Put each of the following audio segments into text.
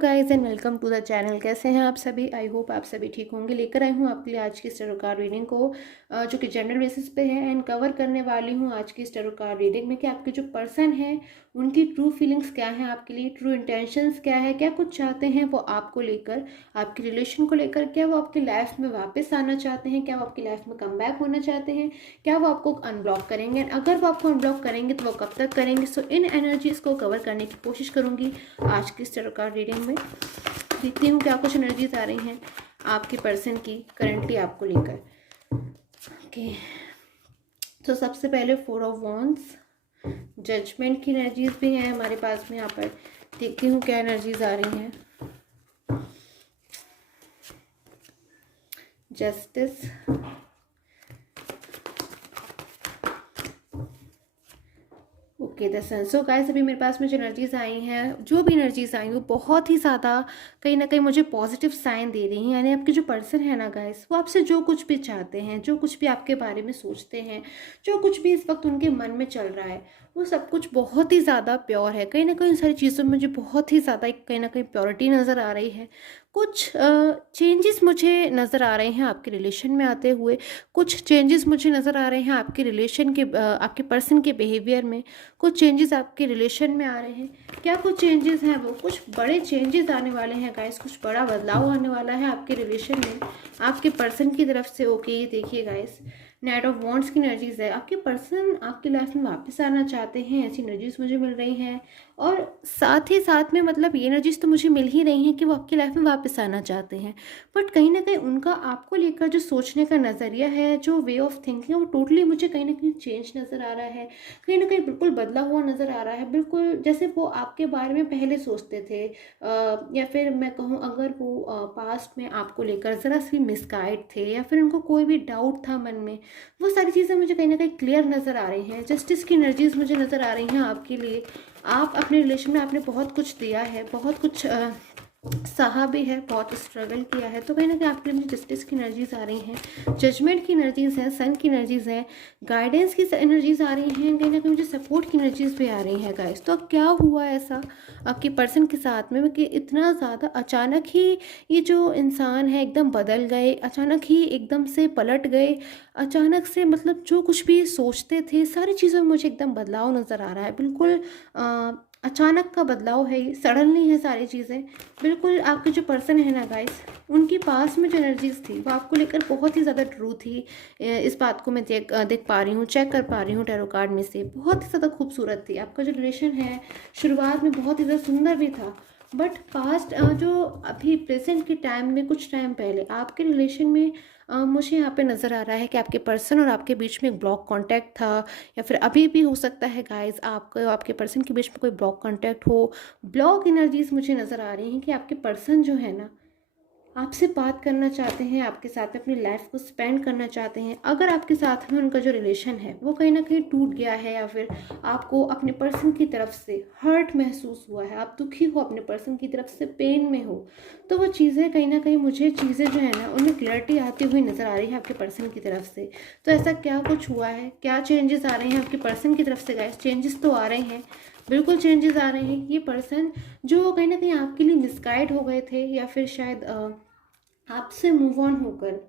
Guys and welcome to the channel. कैसे हैं आप सभी? आई होप आप सभी ठीक होंगे। लेकर आई हूँ आपके लिए आज की टैरो कार्ड रीडिंग को जो कि जनरल बेसिस पे है एंड कवर करने वाली हूँ आज की टैरो कार्ड रीडिंग में कि आपके जो पर्सन है उनकी ट्रू फीलिंग्स क्या है आपके लिए, ट्रू इंटेंशंस क्या है, क्या कुछ चाहते हैं वो आपको लेकर, आपके रिलेशन को लेकर, क्या वो आपकी लाइफ में वापस आना चाहते हैं, क्या वो आपकी लाइफ में कम बैक होना चाहते हैं, क्या वो आपको अनब्लॉक करेंगे, अगर वो आपको अनब्लॉक करेंगे तो वो कब तक करेंगे। सो इन एनर्जीज को कवर करने की कोशिश करूंगी आज की टैरो कार्ड रीडिंग में। देखती हूँ क्या कुछ एनर्जीज आ रही हैं आपके पर्सन की करंटली आपको लेकर। ओके, तो सबसे पहले 4 ऑफ वॉन्ड्स, जजमेंट की एनर्जीज भी हैं हमारे पास में यहाँ पर। देखती हूँ क्या एनर्जीज आ रही हैं। Justice, okay the sun. So guys, अभी मेरे पास में जो एनर्जीज आई हैं, जो भी एनर्जीज आई वो बहुत ही ज़्यादा कहीं ना कहीं मुझे पॉजिटिव साइन दे रही हैं। यानी आपके जो पर्सन है ना गाइस, वो आपसे जो कुछ भी चाहते हैं, जो कुछ भी आपके बारे में सोचते हैं, जो कुछ भी इस वक्त उनके मन में चल रहा है, वो सब कुछ बहुत ही ज़्यादा प्योर है। कहीं ना कहीं सारी चीज़ों में मुझे बहुत ही ज़्यादा कहीं ना कहीं प्योरिटी नज़र आ रही है। कुछ चेंजेस मुझे नज़र आ रहे हैं आपके रिलेशन में आते हुए। कुछ चेंजेस मुझे नज़र आ रहे हैं आपके रिलेशन के आपके पर्सन के बिहेवियर में। कुछ चेंजेस आपके रिलेशन में आ रहे हैं। क्या कुछ चेंजेस हैं वो? कुछ बड़े चेंजेस आने वाले हैं गाइस, कुछ बड़ा बदलाव आने वाला है आपके रिलेशन में आपके पर्सन की तरफ से। ओके, ये देखिए गाइस, नाइट ऑफ वॉन्ड्स की एनर्जीज है। आपके पर्सन आपकी लाइफ में वापस आना चाहते हैं, ऐसी एनर्जीज मुझे मिल रही हैं। और साथ ही साथ में मतलब ये एनर्जीज तो मुझे मिल ही रही हैं कि वो आपकी लाइफ में वापस आना चाहते हैं। बट कहीं ना कहीं उनका आपको लेकर जो सोचने का नज़रिया है, जो वे ऑफ थिंकिंग है, वो टोटली मुझे कहीं ना कहीं चेंज नज़र आ रहा है। कहीं ना कहीं बिल्कुल बदला हुआ नज़र आ रहा है। बिल्कुल जैसे वो आपके बारे में पहले सोचते थे, या फिर मैं कहूँ अगर वो पास्ट में आपको लेकर ज़रा सी मिसगाइड थे, या फिर उनको कोई भी डाउट था मन में, वो सारी चीज़ें मुझे कहीं ना कहीं क्लियर नज़र आ रही हैं। जस्टिस की एनर्जीज मुझे नज़र आ रही हैं आपके लिए। आप अपने रिलेशन में आपने बहुत कुछ दिया है, बहुत कुछ सहा भी है, बहुत स्ट्रगल किया है, तो कहीं ना कहीं आपके लिए जस्टिस की एनर्जीज आ रही हैं, जजमेंट की एनर्जीज हैं, सन की एनर्जीज हैं, गाइडेंस की एनर्जीज आ रही हैं, कहीं ना कहीं मुझे सपोर्ट की एनर्जीज भी आ रही हैं गाइस। तो अब क्या हुआ ऐसा आपके पर्सन के साथ में कि इतना ज़्यादा अचानक ही ये जो इंसान है एकदम बदल गए, अचानक ही एकदम से पलट गए, अचानक से मतलब जो कुछ भी सोचते थे सारी चीज़ों में मुझे एकदम बदलाव नज़र आ रहा है। बिल्कुल अचानक का बदलाव है, ये सडनली है सारी चीज़ें। बिल्कुल आपके जो पर्सन है ना गाइस, उनके पास में जो एनर्जीज थी वो आपको लेकर बहुत ही ज़्यादा ट्रू थी। इस बात को मैं देख पा रही हूँ, चेक कर पा रही हूँ टैरो कार्ड में से। बहुत ही ज़्यादा खूबसूरत थी आपका जो रिलेशन है, शुरुआत में बहुत ही ज़्यादा सुंदर भी था। बट पास्ट जो अभी प्रेजेंट के टाइम में, कुछ टाइम पहले आपके रिलेशन में मुझे यहाँ पे नज़र आ रहा है कि आपके पर्सन और आपके बीच में एक ब्लॉक कांटेक्ट था, या फिर अभी भी हो सकता है गाइस आपको आपके पर्सन के बीच में कोई ब्लॉक कांटेक्ट हो। ब्लॉक एनर्जीज मुझे नज़र आ रही हैं कि आपके पर्सन जो है ना आपसे बात करना चाहते हैं, आपके साथ में अपनी लाइफ को स्पेंड करना चाहते हैं। अगर आपके साथ में उनका जो रिलेशन है वो कहीं ना कहीं टूट गया है, या फिर आपको अपने पर्सन की तरफ से हर्ट महसूस हुआ है, आप दुखी हो, अपने पर्सन की तरफ से पेन में हो, तो वो चीज़ें कहीं ना कहीं मुझे चीज़ें जो है ना उनमें क्लैरिटी आती हुई नज़र आ रही है आपके पर्सन की तरफ से। तो ऐसा क्या कुछ हुआ है, क्या चेंजेस आ रहे हैं आपके पर्सन की तरफ से गाइस? चेंजेस तो आ रहे हैं, बिल्कुल चेंजेस आ रहे हैं। ये पर्सन जो कहीं ना कहीं आपके लिए मिसगाइड हो गए थे, या फिर शायद आपसे मूव ऑन होकर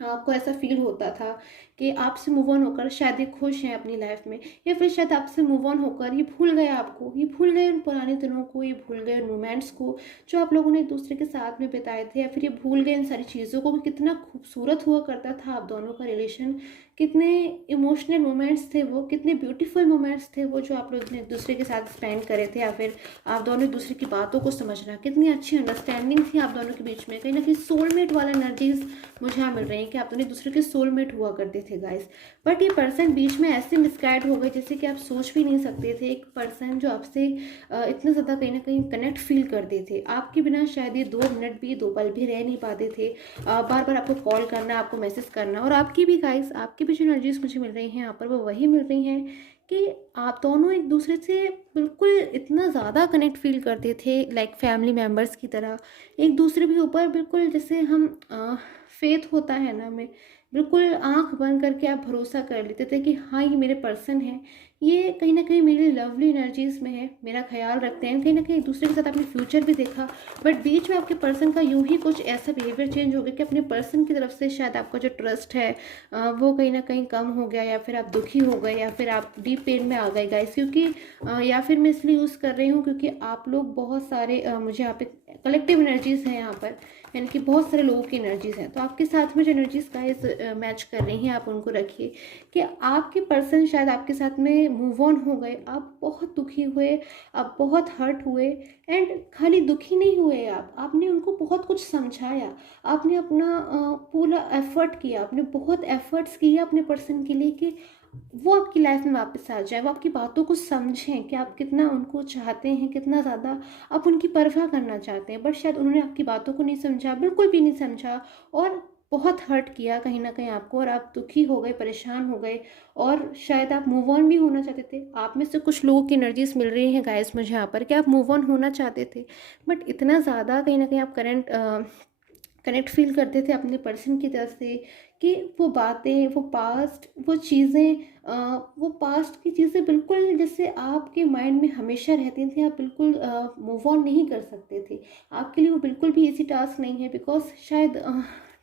आपको ऐसा फील होता था कि आपसे मूव ऑन होकर शायद ये खुश हैं अपनी लाइफ में, या फिर शायद आपसे मूव ऑन होकर ये भूल गए आपको, ये भूल गए उन पुराने दिनों को, ये भूल गए उन मोमेंट्स को जो आप लोगों ने एक दूसरे के साथ में बिताए थे, या फिर ये भूल गए इन सारी चीज़ों को कि कितना खूबसूरत हुआ करता था आप दोनों का रिलेशन, कितने इमोशनल मोमेंट्स थे वो, कितने ब्यूटीफुल मोमेंट्स थे वो जो आप लोग ने एक दूसरे के साथ स्पेंड करे थे, या फिर आप दोनों एक दूसरे की बातों को समझना, कितनी अच्छी अंडरस्टैंडिंग थी आप दोनों के बीच में। कहीं ना कहीं सोलमेट वाला एनर्जीज मुझे यहाँ मिल रही है कि आप दोनों एक दूसरे के सोलमेट हुआ करते थे गाइस। बट ये पर्सन बीच में ऐसे मिसगाइड हो गए जैसे कि आप सोच भी नहीं सकते थे। एक पर्सन जो आपसे इतना ज़्यादा कहीं ना कहीं कनेक्ट फील करते थे, आपके बिना शायद ये 2 मिनट भी, 2 पल भी रह नहीं पाते थे। बार बार आपको कॉल करना, आपको मैसेज करना। और आपकी भी गाइस, आपकी भी जो एनर्जीज मुझे मिल रही हैं यहाँ पर वो वही मिल रही हैं कि आप दोनों एक दूसरे से बिल्कुल इतना ज़्यादा कनेक्ट फील करते थे, लाइक फैमिली मेम्बर्स की तरह। एक दूसरे के ऊपर बिल्कुल जैसे हम फेथ होता है ना हमें, बिल्कुल आंख बंद करके आप भरोसा कर लेते थे कि हाँ ये मेरे पर्सन है, ये कहीं ना कहीं मेरी लवली एनर्जीज में है, मेरा ख्याल रखते हैं, कहीं ना कहीं एक दूसरे के साथ आपने फ्यूचर भी देखा। बट बीच में आपके पर्सन का यूं ही कुछ ऐसा बिहेवियर चेंज हो गया कि अपने पर्सन की तरफ से शायद आपका जो ट्रस्ट है वो कहीं ना कहीं कम हो गया, या फिर आप दुखी हो गए, या फिर आप डीप पेन में आ गए गाइस। क्योंकि या फिर मैं इसलिए यूज़ कर रही हूँ क्योंकि आप लोग बहुत सारे मुझे यहाँ पे कलेक्टिव एनर्जीज हैं यहाँ पर, यानी कि बहुत सारे लोगों की एनर्जीज हैं। तो आपके साथ में जो एनर्जीज गाइस मैच कर रही हैं, आप उनको रखिए कि आपके पर्सन शायद आपके साथ में मूव ऑन हो गए, आप बहुत दुखी हुए, आप बहुत हर्ट हुए। एंड खाली दुखी नहीं हुए आप, आपने उनको बहुत कुछ समझाया, आपने अपना पूरा एफर्ट किया, आपने बहुत एफर्ट्स किए अपने पर्सन के लिए कि वो आपकी लाइफ में वापस आ जाए, वो आपकी बातों को समझें कि आप कितना उनको चाहते हैं, कितना ज़्यादा आप उनकी परवाह करना चाहते हैं। बट शायद उन्होंने आपकी बातों को नहीं समझा, बिल्कुल भी नहीं समझा, और बहुत हर्ट किया कहीं ना कहीं आपको, और आप दुखी हो गए, परेशान हो गए, और शायद आप मूव ऑन भी होना चाहते थे। आप में से कुछ लोगों की एनर्जीज मिल रही हैं गाइस मुझे यहाँ पर कि आप मूव ऑन होना चाहते थे, बट इतना ज़्यादा कहीं ना कहीं आप कनेक्ट फील करते थे अपने पर्सन की तरफ से कि वो बातें, वो पास्ट, वो चीज़ें, वो पास्ट की चीज़ें बिल्कुल जैसे आपके माइंड में हमेशा रहती थी, आप बिल्कुल मूव ऑन नहीं कर सकते थे। आपके लिए वो बिल्कुल भी इजी टास्क नहीं है, बिकॉज शायद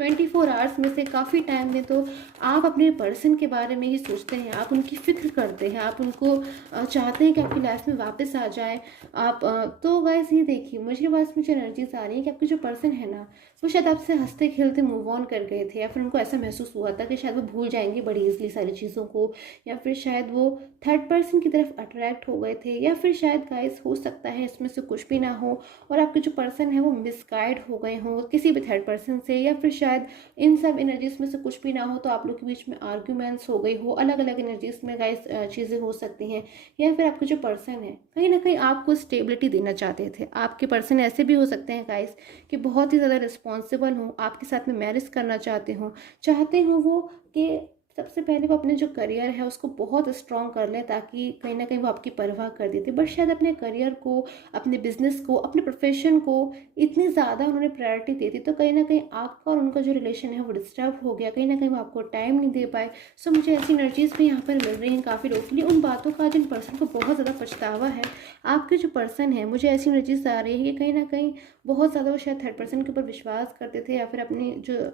24 आवर्स में से काफ़ी टाइम में तो आप अपने पर्सन के बारे में ही सोचते हैं, आप उनकी फ़िक्र करते हैं, आप उनको चाहते हैं कि आपकी लाइफ में वापस आ जाए। आप तो गाइस ये देखिए, मुझे पास में जो एनर्जीज आ रही है कि आपके जो पर्सन है ना, वो शायद आपसे हंसते खेलते मूव ऑन कर गए थे, या फिर उनको ऐसा महसूस हुआ था कि शायद वो भूल जाएंगे बड़ी ईजिली सारी चीज़ों को, या फिर शायद वो थर्ड पर्सन की तरफ अट्रैक्ट हो गए थे, या फिर शायद गाइस हो सकता है इसमें से कुछ भी ना हो, और आपके जो पर्सन है वो मिसगाइड हो गए हों किसी भी थर्ड पर्सन से, या फिर शायद इन सब एनर्जीज में से कुछ भी ना हो तो आप लोग के बीच में आर्ग्यूमेंट्स हो गई हो। अलग अलग एनर्जीज में गाइस चीज़ें हो सकती हैं। या फिर आपके जो पर्सन है कहीं ना कहीं आपको स्टेबिलिटी देना चाहते थे। आपके पर्सन ऐसे भी हो सकते हैं गाइस कि बहुत ही ज़्यादा रिस्पॉन्सिबल हों, आपके साथ में मैरिज करना चाहते हों वो, कि सबसे पहले वो अपने जो करियर है उसको बहुत स्ट्रॉन्ग कर लें, ताकि कहीं ना कहीं वो आपकी परवाह कर देते। बट शायद अपने करियर को, अपने बिजनेस को, अपने प्रोफेशन को इतनी ज़्यादा उन्होंने प्रायोरिटी दे दी, तो कहीं ना कहीं आपका और उनका जो रिलेशन है वो डिस्टर्ब हो गया, कहीं ना कहीं वो आपको टाइम नहीं दे पाए। सो मुझे ऐसी एनर्जीज भी यहाँ पर मिल रही हैं काफ़ी लोगों के लिए, उन बातों का जिन पर्सन को बहुत ज़्यादा पछतावा है। आपके जो पर्सन है, मुझे ऐसी एनर्जीज आ रही है कि कहीं ना कहीं बहुत ज़्यादा वो शायद थर्ड पर्सन के ऊपर विश्वास करते थे, या फिर अपनी जो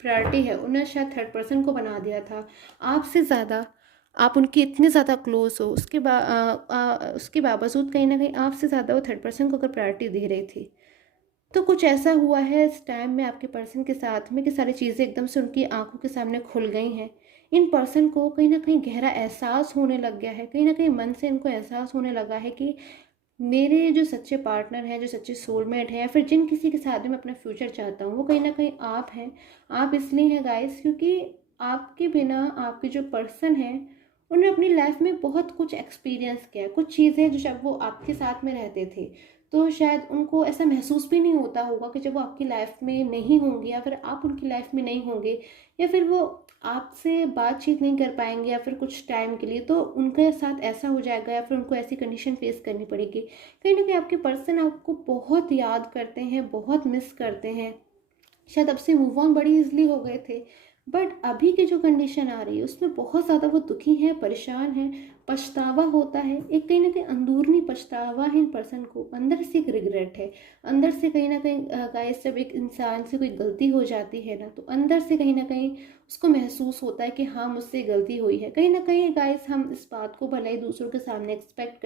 प्रायोरिटी है उन्हें शायद थर्ड पर्सन को बना दिया था आपसे ज़्यादा। आप उनके इतने ज़्यादा क्लोज हो, उसके बावजूद कहीं ना कहीं आपसे ज़्यादा वो थर्ड पर्सन को अगर प्रायोरिटी दे रही थी। तो कुछ ऐसा हुआ है इस टाइम में आपके पर्सन के साथ में कि सारी चीज़ें एकदम से उनकी आंखों के सामने खुल गई हैं। इन पर्सन को कहीं ना कहीं गहरा एहसास होने लग गया है, कहीं ना कहीं मन से इनको एहसास होने लगा है कि मेरे जो सच्चे पार्टनर हैं, जो सच्चे सोलमेट हैं, या फिर जिन किसी के साथ में मैं अपना फ्यूचर चाहता हूँ, वो कहीं ना कहीं आप हैं। आप इसलिए हैं गाइस क्योंकि आपके बिना आपके जो पर्सन हैं उन्होंने अपनी लाइफ में बहुत कुछ एक्सपीरियंस किया, कुछ चीज़ें जो जब वो आपके साथ में रहते थे तो शायद उनको ऐसा महसूस भी नहीं होता होगा कि जब वो आपकी लाइफ में नहीं होंगे, या फिर आप उनकी लाइफ में नहीं होंगे, या फिर वो आपसे बातचीत नहीं कर पाएंगे, या फिर कुछ टाइम के लिए, तो उनके साथ ऐसा हो जाएगा, या फिर उनको ऐसी कंडीशन फेस करनी पड़ेगी। कहीं ना कहीं आपके पर्सन आपको बहुत याद करते हैं, बहुत मिस करते हैं, शायद अब से मूव ऑन बड़ी इजली हो गए थे। बट अभी की जो कंडीशन आ रही है उसमें बहुत ज़्यादा वो दुखी हैं, परेशान हैं, पछतावा होता है, एक कहीं ना कहीं अंदरूनी पछतावा है इन पर्सन को, अंदर से एक रिग्रेट है। अंदर से कहीं ना कहीं गाइस, जब एक इंसान से कोई गलती हो जाती है ना, तो अंदर से कहीं ना कहीं उसको महसूस होता है कि हाँ मुझसे गलती हुई है। कहीं ना कहीं गाइस हम इस बात को भले ही दूसरों के सामने एक्सेप्ट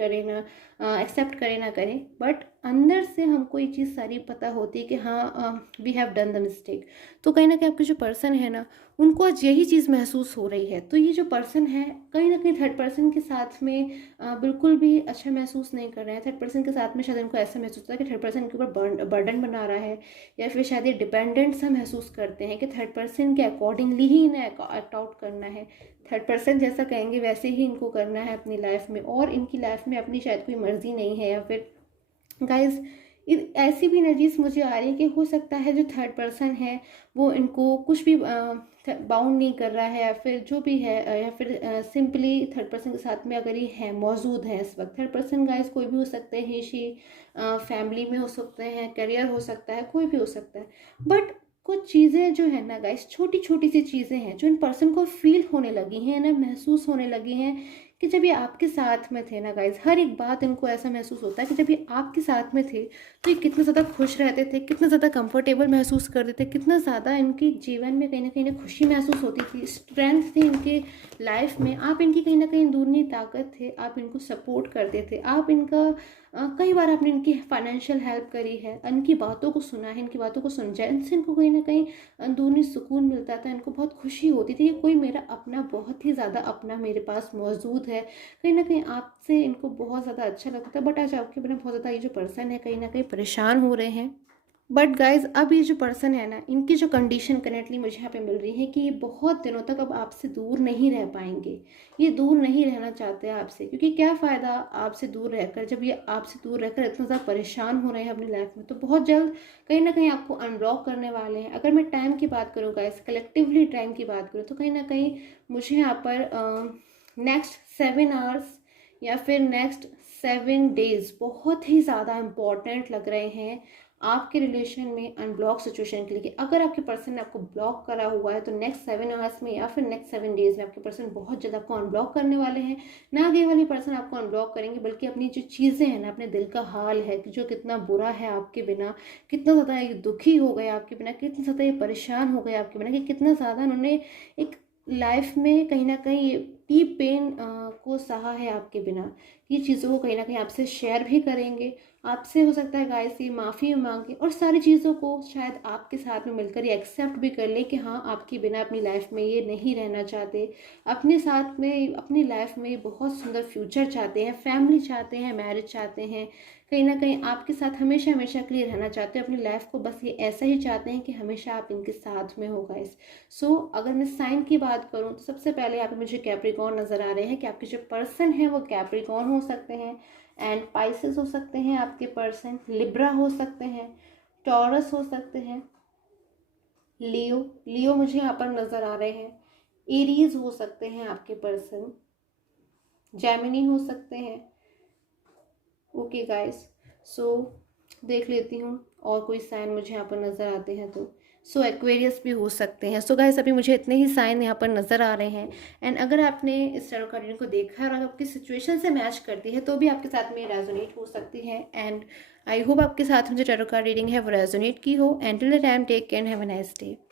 करें ना करें, बट अंदर से हमको ये चीज़ सारी पता होती है कि हाँ we have done the mistake. तो कहीं ना कहीं आपके जो पर्सन है ना, उनको आज यही चीज़ महसूस हो रही है। तो ये जो पर्सन है कहीं ना कहीं थर्ड पर्सन के साथ में बिल्कुल भी अच्छा महसूस नहीं कर रहे हैं। थर्ड पर्सन के साथ में शायद उनको ऐसा महसूस होता है कि थर्ड पर्सन के ऊपर बर्डन बना रहा है, या फिर शायद ये डिपेंडेंट सा महसूस करते हैं कि थर्ड पर्सन के अकॉर्डिंगली ही इन्हें एक्ट आउट करना है, थर्ड पर्सन जैसा कहेंगे वैसे ही इनको करना है अपनी लाइफ में, और इनकी लाइफ में अपनी शायद कोई मर्जी नहीं है। या फिर गाइज ऐसी भी एनर्जीज मुझे आ रही है कि हो सकता है जो थर्ड पर्सन है वो इनको कुछ भी बाउंड नहीं कर रहा है, या फिर जो भी है, या फिर सिंपली थर्ड पर्सन के साथ में अगर ये है मौजूद है इस वक्त। थर्ड पर्सन गाइस कोई भी हो सकते हैं, ही शी फैमिली में हो सकते हैं, करियर हो सकता है, कोई भी हो सकता है। बट कुछ चीज़ें जो है ना गाइस, छोटी छोटी सी चीज़ें हैं जो इन पर्सन को फील होने लगी हैं ना, महसूस होने लगी हैं कि जब ये आपके साथ में थे ना गाइज, हर एक बात इनको ऐसा महसूस होता है कि जब ये आपके साथ में थे तो ये कितना ज़्यादा खुश रहते थे, कितना ज़्यादा कंफर्टेबल महसूस करते थे, कितना ज़्यादा इनके जीवन में कहीं ना खुशी महसूस होती थी, स्ट्रेंथ थी इनके लाइफ में। आप इनकी कहीं ना कहीं अंदरूनी ताकत थे, आप इनको सपोर्ट करते थे, आप इनका कई बार आपने इनकी फाइनेंशियल हेल्प करी है, इनकी बातों को सुना है, इनकी बातों को समझा है, इनसे इनको कहीं ना कहीं अंदरूनी सुकून मिलता था, इनको बहुत खुशी होती थी कि कोई मेरा अपना, बहुत ही ज़्यादा अपना मेरे पास मौजूद है। कहीं ना कहीं आपसे इनको बहुत ज़्यादा अच्छा लगता था। बट आज आपके बिना बहुत ज़्यादा ये जो पर्सन है कहीं ना कहीं परेशान हो रहे हैं। बट गाइज अब ये जो पर्सन है ना, इनकी जो कंडीशन करेंटली मुझे यहाँ पे मिल रही है कि ये बहुत दिनों तक अब आपसे दूर नहीं रह पाएंगे। ये दूर नहीं रहना चाहते हैं आपसे, क्योंकि क्या फ़ायदा आपसे दूर रहकर, जब ये आपसे दूर रहकर इतना ज़्यादा परेशान हो रहे हैं अपनी लाइफ में, तो बहुत जल्द कहीं ना कहीं आपको अनब्लॉक करने वाले हैं। अगर मैं टाइम की बात करूँ गाइज, कलेक्टिवली टाइम की बात करूँ, तो कहीं ना कहीं मुझे यहाँ पर नेक्स्ट 7 आवर्स या फिर नेक्स्ट 7 डेज बहुत ही ज़्यादा इम्पॉर्टेंट लग रहे हैं आपके रिलेशन में अनब्लॉक सिचुएशन के लिए। अगर आपके पर्सन ने आपको ब्लॉक करा हुआ है तो नेक्स्ट 7 आवर्स में या फिर नेक्स्ट 7 डेज में आपके पर्सन बहुत ज़्यादा आपको अनब्लॉक करने वाले हैं। ना ये वाली पर्सन आपको अनब्लॉक करेंगे, बल्कि अपनी जो चीज़ें हैं ना, अपने दिल का हाल है कि जो कितना बुरा है आपके बिना, कितना ज़्यादा ये दुखी हो गए आपके बिना, कितना ज़्यादा ये परेशान हो गए आपके बिना, कि कितना ज़्यादा उन्होंने एक लाइफ में कहीं ना कहीं डीप पेन को सहा है आपके बिना, ये चीज़ों को कहीं ना कहीं आपसे शेयर भी करेंगे। आपसे हो सकता है गाइस ये माफ़ी मांगे और सारी चीज़ों को शायद आपके साथ में मिलकर ये एक्सेप्ट भी कर ले कि हाँ, आपके बिना अपनी लाइफ में ये नहीं रहना चाहते, अपने साथ में अपनी लाइफ में बहुत सुंदर फ्यूचर चाहते हैं, फैमिली चाहते हैं, मैरिज चाहते हैं, कहीं ना कहीं आपके साथ हमेशा हमेशा के लिए रहना चाहते हैं अपनी लाइफ को। बस ये ऐसा ही चाहते हैं कि हमेशा आप इनके साथ में हो गाइस। सो अगर मैं साइन की बात करूँ तो सबसे पहले यहाँ पे मुझे कैप्रिकॉर्न नज़र आ रहे हैं कि आपके जो पर्सन है वो कैप्रिकॉर्न हो सकते हैं, एंड पाइसेस हो सकते हैं आपके पर्सन, लिब्रा हो सकते हैं, टॉरस हो सकते हैं, लियो लियो मुझे यहाँ पर नज़र आ रहे हैं, एरीज हो सकते हैं आपके पर्सन, जेमिनी हो सकते हैं। ओके गाइस, सो देख लेती हूँ और कोई साइन मुझे यहाँ पर नज़र आते हैं तो। सो एक्वेरियस भी हो सकते हैं। सो गाइस अभी मुझे इतने ही साइन यहाँ पर नज़र आ रहे हैं। एंड अगर आपने इस टैरो कार्ड को देखा है और आपकी सिचुएशन से मैच करती है तो भी आपके साथ में रेजोनेट हो सकती है। एंड आई होप आपके साथ में जो टैरो कार्ड रीडिंग है वो रेजोनेट की हो। And till the time take care, have a nice day.